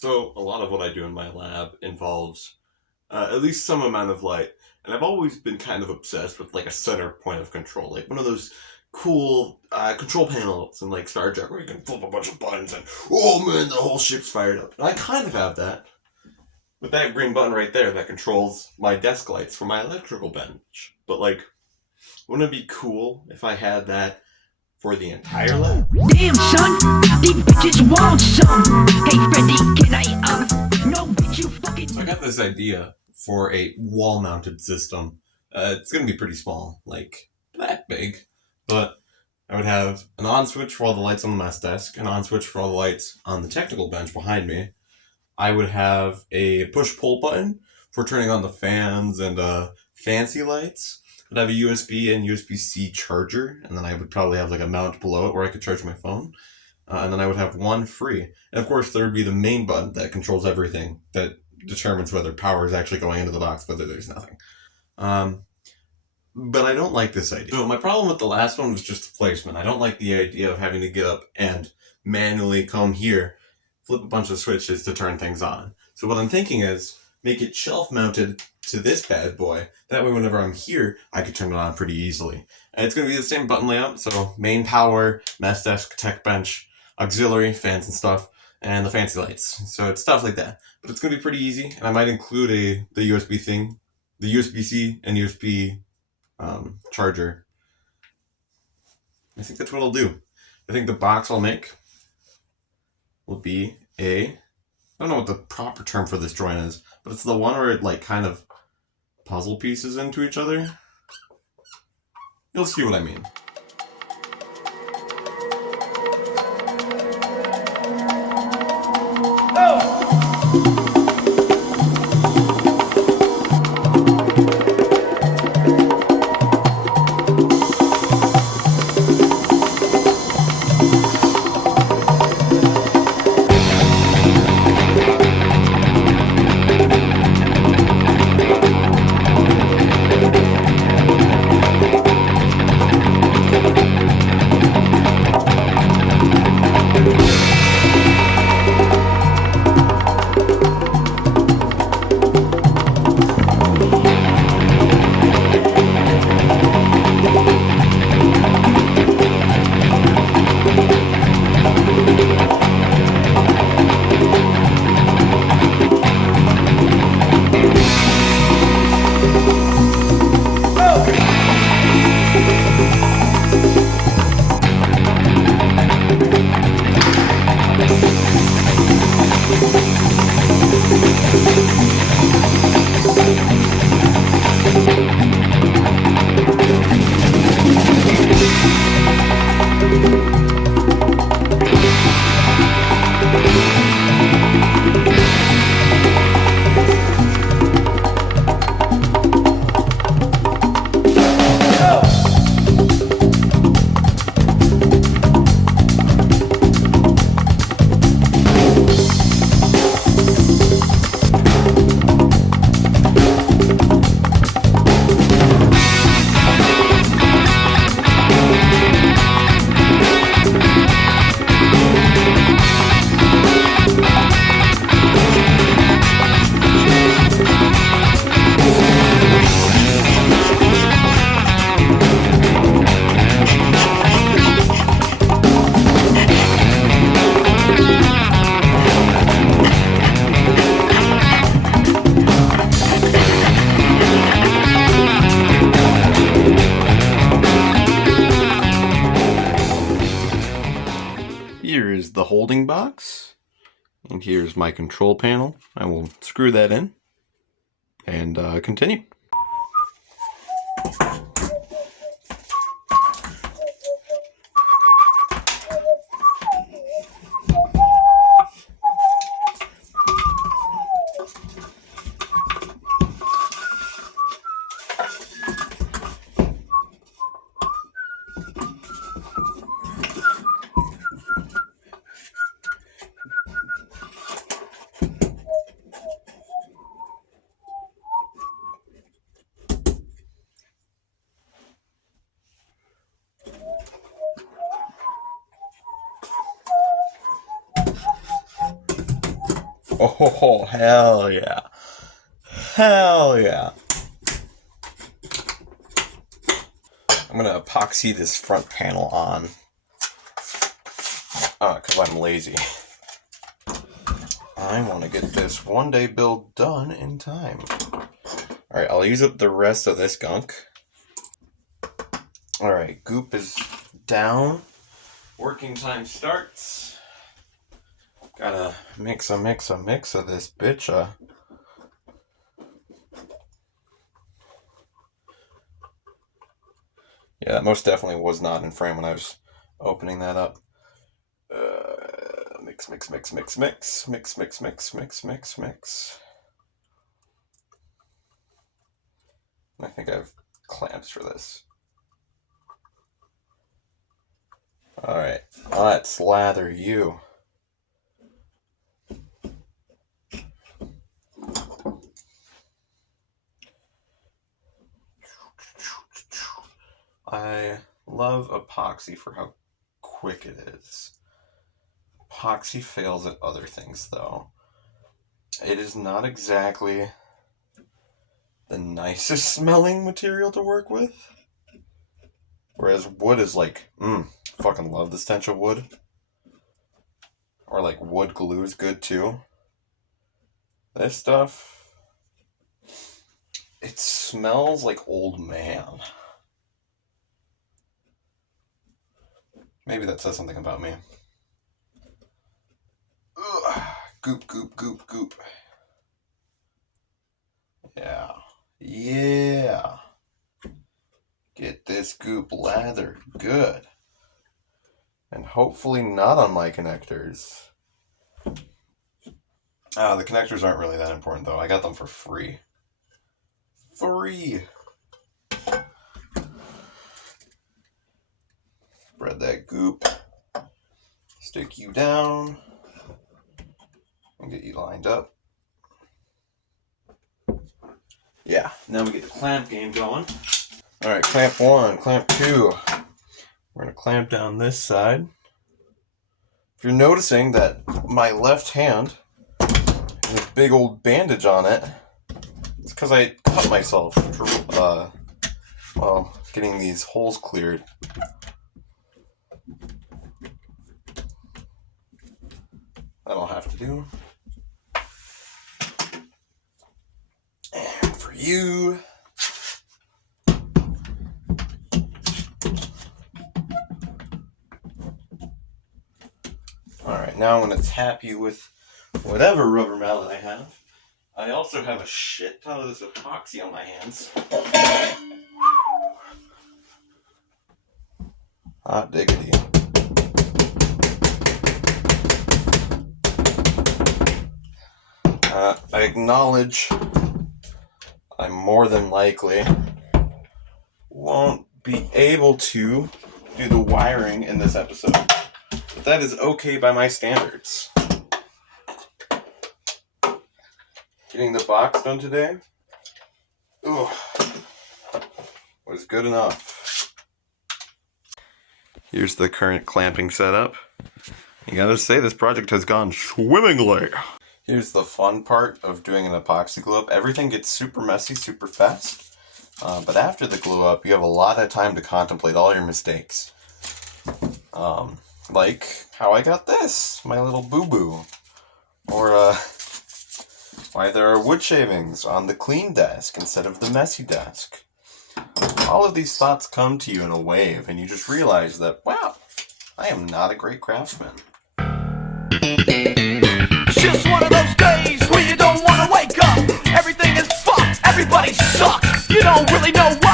So a lot of what I do in my lab involves at least some amount of light, and I've always been kind of obsessed with like a center point of control, like one of those cool control panels in like Star Trek where you can flip a bunch of buttons and oh man, the whole ship's fired up. And I kind of have that with that green button right there that controls my desk lights for my electrical bench. But like, wouldn't it be cool if I had that for the entire lab? Damn son, these bitches want some. Hey Freddy, can no bitch you fucking. So I got this idea for a wall-mounted system. It's gonna be pretty small, like that big, but I would have an on switch for all the lights on the mess desk, an on switch for all the lights on the technical bench behind me. I would have a push-pull button for turning on the fans and fancy lights. I'd have a USB and USB-C charger, and then I would probably have like a mount below it where I could charge my phone. And then I would have one free. And of course, there would be the main button that controls everything, that determines whether power is actually going into the box, whether there's nothing. But I don't like this idea. So my problem with the last one was just the placement. I don't like the idea of having to get up and manually come here, flip a bunch of switches to turn things on. So what I'm thinking is make it shelf mounted to this bad boy. That way whenever I'm here, I could turn it on pretty easily. And it's going to be the same button layout. So main power, mess desk, tech bench, auxiliary, fans and stuff, and the fancy lights. So it's stuff like that. But it's going to be pretty easy. And I might include the USB thing, the USB-C and USB charger. I think that's what I'll do. I think the box I'll make will be I don't know what the proper term for this joint is, but it's the one where it like kind of puzzle pieces into each other. You'll see what I mean. Here is the holding box, and here's my control panel. I will screw that in and continue. Oh, hell yeah. Hell yeah. I'm gonna epoxy this front panel on. Because I'm lazy. I want to get this one-day build done in time. Alright, I'll use up the rest of this gunk. Alright, goop is down. Working time starts. Gotta mix of this bitch. Yeah, that most definitely was not in frame when I was opening that up. Mix. I think I have clamps for this. Alright, let's lather you. I love epoxy for how quick it is. Epoxy fails at other things, though. It is not exactly the nicest smelling material to work with. Whereas wood is like, fucking love the stench of wood. Or like wood glue is good too. This stuff, it smells like old man. Maybe that says something about me. Ugh. Goop. Yeah. Get this goop lathered good. And hopefully not on my connectors. The connectors aren't really that important though. I got them for free. Spread that goop. Stick you down. And get you lined up. Yeah, now we get the clamp game going. Alright, clamp 1, clamp 2. We're going to clamp down this side. If you're noticing that my left hand has a big old bandage on it, it's because I cut myself while getting these holes cleared. That'll have to do. And for you... Alright, now I'm going to tap you with whatever rubber mallet I have. I also have a shit ton of this epoxy on my hands. Hot diggity. I acknowledge I more than likely won't be able to do the wiring in this episode. But that is okay by my standards. Getting the box done today was good enough. Here's the current clamping setup. You gotta say this project has gone swimmingly. Here's the fun part of doing an epoxy glue up. Everything gets super messy, super fast. But after the glue up, you have a lot of time to contemplate all your mistakes. Like how I got this, my little boo-boo. Or why there are wood shavings on the clean desk instead of the messy desk. All of these thoughts come to you in a wave, and you just realize that, wow, I am not a great craftsman. It's just one of those days where you don't want to wake up. Everything is fucked, everybody sucks. You don't really know what